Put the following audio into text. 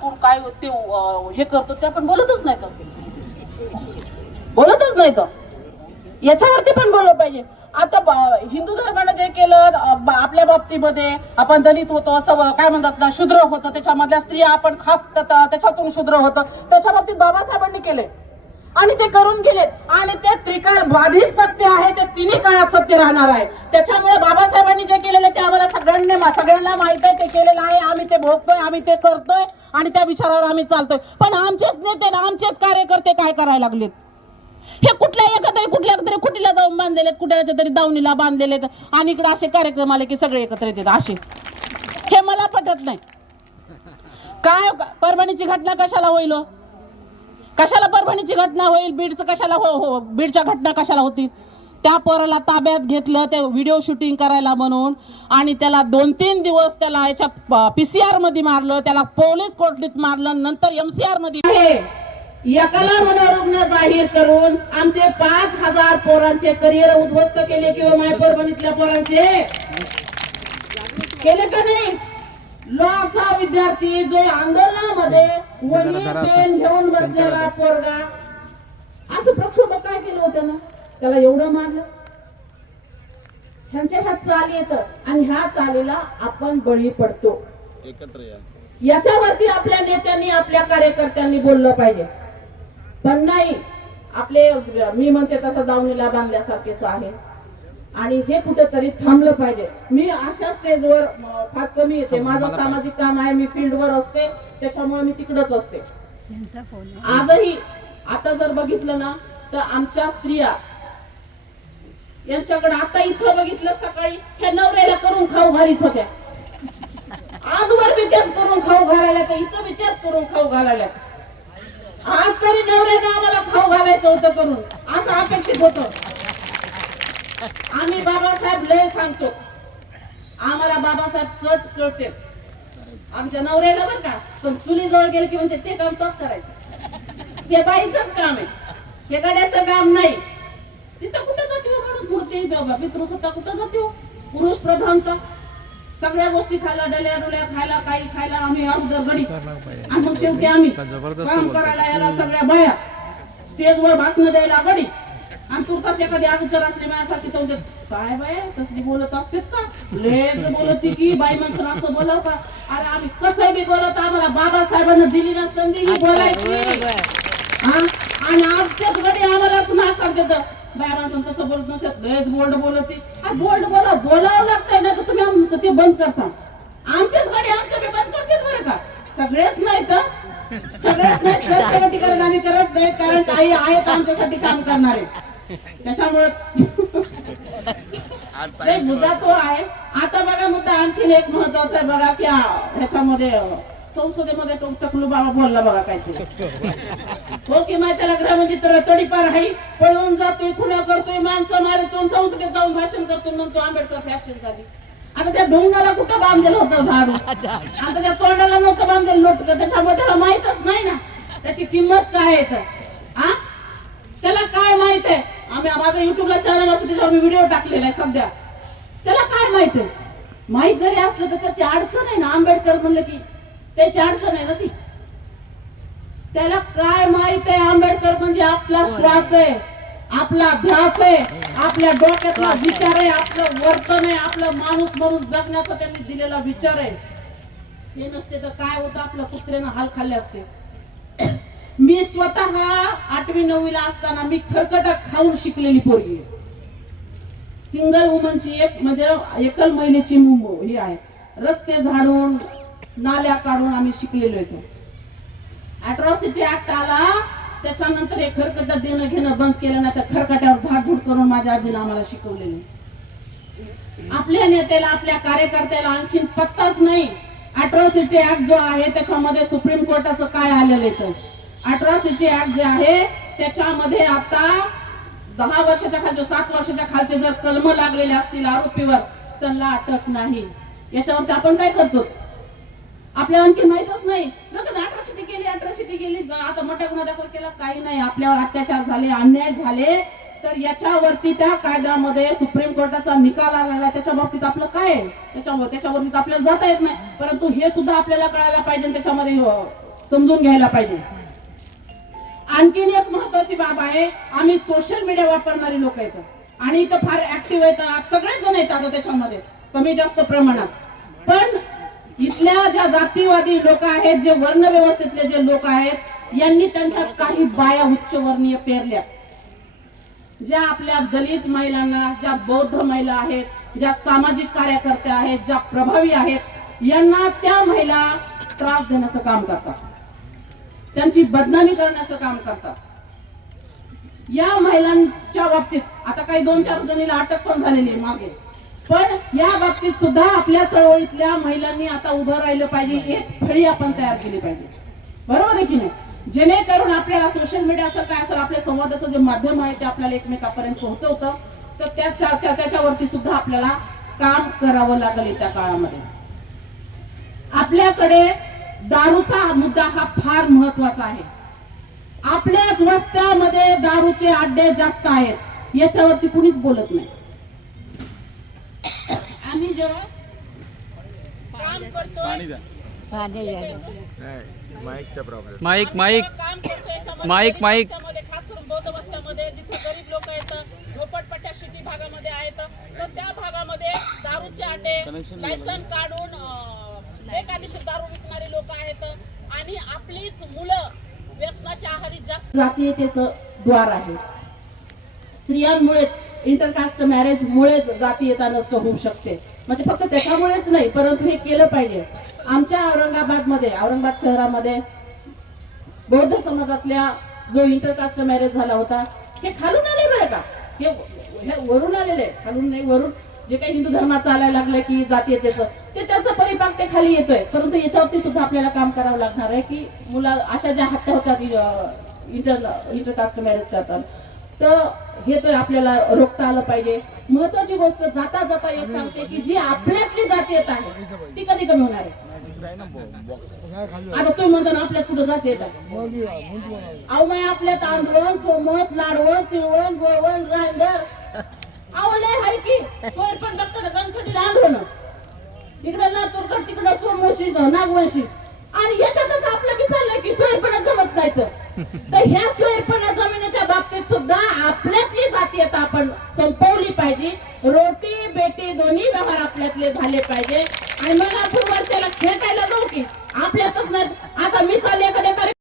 टाकून काय ते हे करतो ते आपण बोलतच नाही तर. बोलतच नाही तर. याच्यावरती पण बोललं पाहिजे. आता हिंदू धर्मानं जे केलं आपल्या बाबतीमध्ये आपण दलित होतो असं काय म्हणतात ना शूद्र होतं त्याच्यामधल्या स्त्रिया आपण खास त्याच्यातून शूद्र होतं. त्याच्या बाबतीत बाबासाहेबांनी केले आणि ते करून गेलेत. आणि ते त्रिकाळ बाधित सत्य आहे ते तिन्ही काळात सत्य राहणार आहे. त्याच्यामुळे बाबासाहेबांनी जे केलेलं ते आम्हाला सगळ्यांनी सगळ्यांना माहीत आहे ते केलेलं आहे. आम्ही ते भोगतोय आम्ही ते करतोय आणि त्या विचारावर आम्ही चालतोय. पण आमचेच नेते ना आमचेच कार्यकर्ते काय करायला लागलेत? हे कुठल्या एकत्र कुठल्या तरी कुठीला जाऊन बांधलेले कुठल्याच्या तरी दावणीला बांधलेले आणि इकडे असे कार्यक्रम आले की सगळे एकत्र येतात असे. हे मला पटत नाही. काय हो, परभणीची घटना कशाला होईल हो? कशाला परभणीची घटना होईल? बीडचं कशाला हो हो बीडच्या घटना कशाला होतील? त्या पोराला ताब्यात घेतलं ते व्हिडिओ शूटिंग करायला म्हणून. आणि त्याला दोन तीन दिवस त्याला याच्या पी सी आरमध्ये मारलं त्याला पोलीस कोठडीत मारलं नंतर एम सी आरमध्ये एकाला मनोरुग्ण जाहीर करून आमचे पाच हजार पोरांचे करिअर उद्ध्वस्त केले किंवा माय परभणीतल्या पोरांचे? केले का नाही? विद्यार्थी जो आंदोलनामध्ये वही पेन घेऊन बसलेला पोरगा असं प्रक्षोभक काय केलं होतं ना? त्याला एवढं मारलं. ह्यांच्या ह्या चाल येत आणि ह्या चालीला आपण बळी पडतो. एकत्र या. याच्यावरती आपल्या नेत्यांनी आपल्या कार्यकर्त्यांनी बोललं पाहिजे. पण नाही आपले मी म्हणते तसं दावणीला बांधल्यासारखेच आहे. आणि हे कुठेतरी थांबलं पाहिजे. मी अशा स्टेजवर फार कमी येते. माझं सामाजिक काम आहे मी फील्डवर असते त्याच्यामुळे मी तिकडच असते. आजही आता जर बघितलं ना तर आमच्या स्त्रिया यांच्याकडे आता इथं बघितलं सकाळी ह्या नवऱ्याला करून खाऊ घालीत होत्या. आजवर बी तेच करून खाऊ घालायला तर इथं बी तेच करून खाऊ घालायला आज तरी नवऱ्याने आम्हाला खाऊ घालायचं होतं करून. असं अपेक्षित होतं. आम्ही बाबासाहेब लय सांगतो. आम्हाला बाबासाहेब चट कळते. आमच्या नवऱ्याला बरं का पण चुलीजवळ गेले की म्हणजे ते काम तोच करायचं. हे बाईचंच काम आहे. हे गड्याचं काम नाही. तिथं कुठं जाते माणूस मूर्ती बाबा पितृसत्ता कुठं जाते? पुरुष प्रधानता सगळ्या गोष्टी खायला डल्या डुल्या खायला काही खायला आम्ही अगोदर गडी. आणि मग शेवटी आम्ही काम करायला याला सगळ्या बाया. स्टेजवर भाषण द्यायला गडी. आणि तुर्तास एखादी अगोदर असली माझ्यासारखी तर काय बाय तसली बोलत असतेत का? लेच बोलत की बाई म्हणतो असं बोलव का? अरे आम्ही कसं बी बोलत आम्हाला बाबासाहेबांना दिली ना संधी ही बोलायची. हा? आणि आमच्याच गडी आम्हालाच नाकार देत बाया माणसं तसं बोलत नसत लयच बोल्ड बोलत. बोल्ड बोला बोलावं लागतंय ना तर तुम्ही आमचं ते बंद करता. आमच्याच गाडी आमचं बी बंद करतात बरं का? सगळेच नाही तर? सगळेच नाही कारण आम्ही करत नाही कारण काही आहेत आमच्यासाठी काम करणारे. त्याच्यामुळे मुद्दा तो आहे. आता बघा मुद्दा आणखीन एक महत्त्वाचा आहे. बघा की ह्याच्यामध्ये संसदेमध्ये टोक टकलू बाबा बोलला बघा काहीतरी. हो की माहिती त्याला ग्रहमध्ये तर तडीपार आहे. पळून जातोय खुणा करतोय माणसं मारतोय संसदेत जाऊन भाषण करतोय म्हणतो आंबेडकर फॅशन झाली आता त्या ढोंगाला कुठं बांधलेलं होतं झाडू? आता त्या तोंडाला नव्हतं बांधलेलं लोटक. त्याच्यामुळे त्याला माहितच नाही ना. त्याची किंमत काय आहे तर? हा त्याला काय माहीत आहे आम्ही माझा युट्यूबला चॅनल असं त्याच्यावर मी व्हिडिओ टाकलेला आहे सध्या. त्याला काय माहीत आहे? माहीत जरी असलं तर त्याची अडचण आहे ना. आंबेडकर म्हणलं की त्याची अडचण आहे ना ती. त्याला काय माहीत आहे आंबेडकर म्हणजे आपला श्वास आहे आपला ध्यास आहे आपल्या डोक्यातला विचार आहे आपलं वर्तन आहे आपलं माणूस म्हणून जगण्याचा त्यांनी दिलेला विचार आहे. ते नसते तर काय होतं? आपल्या कुत्र्यानं हाल खाल्ले असते. मी स्वतः आठवी नववीला असताना मी खरकटा खाऊन शिकलेली पोरगी सिंगल वुमनची एक म्हणजे एकल महिलेची मुंबई ही आहे. रस्ते झाडून नाल्या काढून आम्ही शिकलेलो येतो अॅट्रॉसिटी ऍक्ट आला त्याच्यानंतर हे खरकट देणं घेणं बंद केलं ना त्या खरकट्यावर झाडझूड करून माझ्या आजीनं आम्हाला शिकवलेले आपल्या नेत्याला आपल्या कार्यकर्त्याला आणखीन पत्ताच नाही. अट्रॉसिटी ऍक्ट जो आहे त्याच्यामध्ये सुप्रीम कोर्टाचं काय आलेलं आहे अट्रॉसिटी ऍक्ट जे आहे त्याच्यामध्ये आता दहा वर्षाच्या खालचे सात वर्षाच्या खालचे जर कलम लागलेले असतील आरोपीवर त्यांना अटक नाही. याच्यावरती आपण काय करतो? आपल्याला आणखी माहितच नाही. अट्रॉसिटी केली अट्रॉसिटी केली आता मोठ्या गुन्हा दाखल केला काही नाही. आपल्यावर अत्याचार झाले अन्याय झाले तर याच्यावरती त्या कायद्यामध्ये सुप्रीम कोर्टाचा निकाल आलेला त्याच्या बाबतीत आपलं काय त्याच्यामुळे त्याच्यावरती तर आपल्याला जाता येत नाही. परंतु हे सुद्धा आपल्याला कळायला पाहिजे त्याच्यामध्ये हो, समजून घ्यायला पाहिजे. आणखीन एक महत्वाची बाब आहे आम्ही सोशल मीडिया वापरणारी लोक आहेत. आणि इथं फार ऍक्टिव्ह आहेत सगळेच जण येतात त्याच्यामध्ये कमी जास्त प्रमाणात. पण इथल्या ज्या जातीवादी लोक आहेत जे वर्ण व्यवस्थेतले जे लोक आहेत यांनी त्यांच्या काही बाया उच्चवर्णीय पेरल्या. ज्या आपल्या दलित महिलांना ज्या बौद्ध महिला आहेत ज्या सामाजिक कार्यकर्त्या आहेत ज्या प्रभावी आहेत यांना त्या महिला त्रास देण्याचं काम करतात. त्यांची बदनामी करण्याचं काम करतात. या महिलांच्या बाबतीत आता काही दोन चार जणीला अटक पण झालेली आहे मागे. पण या बाबतीत सुद्धा आपल्या चळवळीतल्या महिलांनी आता उभं राहिलं पाहिजे एक फळी आपण तयार केली पाहिजे. बरोबर आहे की नाही? जेणेकरून आपल्याला सोशल मीडिया असं काय असेल आपल्या संवादाचं जे माध्यम आहे ते आपल्याला एकमेकापर्यंत पोहोचवतं तर त्या त्याच्यावरती सुद्धा आपल्याला काम करावं लागेल त्या काळामध्ये. आपल्याकडे दारूचा मुद्दा हा फार महत्त्वाचा आहे. आपल्याच वस्त्यामध्ये दारूचे अड्डे जास्त आहेत याच्यावरती कुणीच बोलत नाही. आम्ही जेव्हा काम करतो माईक माईक. काम करतो याच्यामध्ये माईक, माईक. खास करून बौद्ध वस्त्यामध्ये जिथे गरीब लोक आहेत झोपडपट्ट्या सिटी भागामध्ये आहेत तर त्या भागामध्ये दारूचे अड्डे लायसन काढून अं, बेकायदेशीर दारू विकणारे लोक आहेत आणि आपलीच मुलं व्यसनाच्या आहारी जास्त जातीयतेचं द्वार आहे. स्त्रियांमुळेच इंटरकास्ट मॅरेज मुळेच जातीयता नष्ट होऊ शकते. म्हणजे फक्त त्याच्यामुळेच नाही परंतु हे केलं पाहिजे. आमच्या औरंगाबादमध्ये औरंगाबाद शहरामध्ये बौद्ध समाजातल्या जो इंटरकास्ट मॅरेज झाला होता हे खालून आले बरं का? हे हे वरून आलेले खालून नाही वरून जे काही हिंदू धर्मात चालायला लागलं की जातीयतेचं ते त्याचा परिपाक ते खाली येतोय. परंतु याच्यावरती सुद्धा आपल्याला काम करावं लागणार आहे की मुला अशा ज्या हत्या होतात इंटर इंटरकास्ट मॅरेज करतात तर हे तर आपल्याला रोखता आलं पाहिजे. महत्वाची गोष्ट जाता जाता एक सांगते की जी आपल्यातली जातीयत आहे ती कधी कमी होणार आहे. आता तुम्ही म्हणता ना आपल्यात कुठं जाते अहो माय आपल्यात आंदोलन सोमत लाडवण तिळवण गोळवण रांदर आवडले हाय की. सोयर पण बघतात गणपतीला आंदोलन इकडं लातूरकड तिकडं सोमवशी नागवंशी. आणि याच्यातच आपलं बी चाललंय की सोयरपणा जमत नाही तर.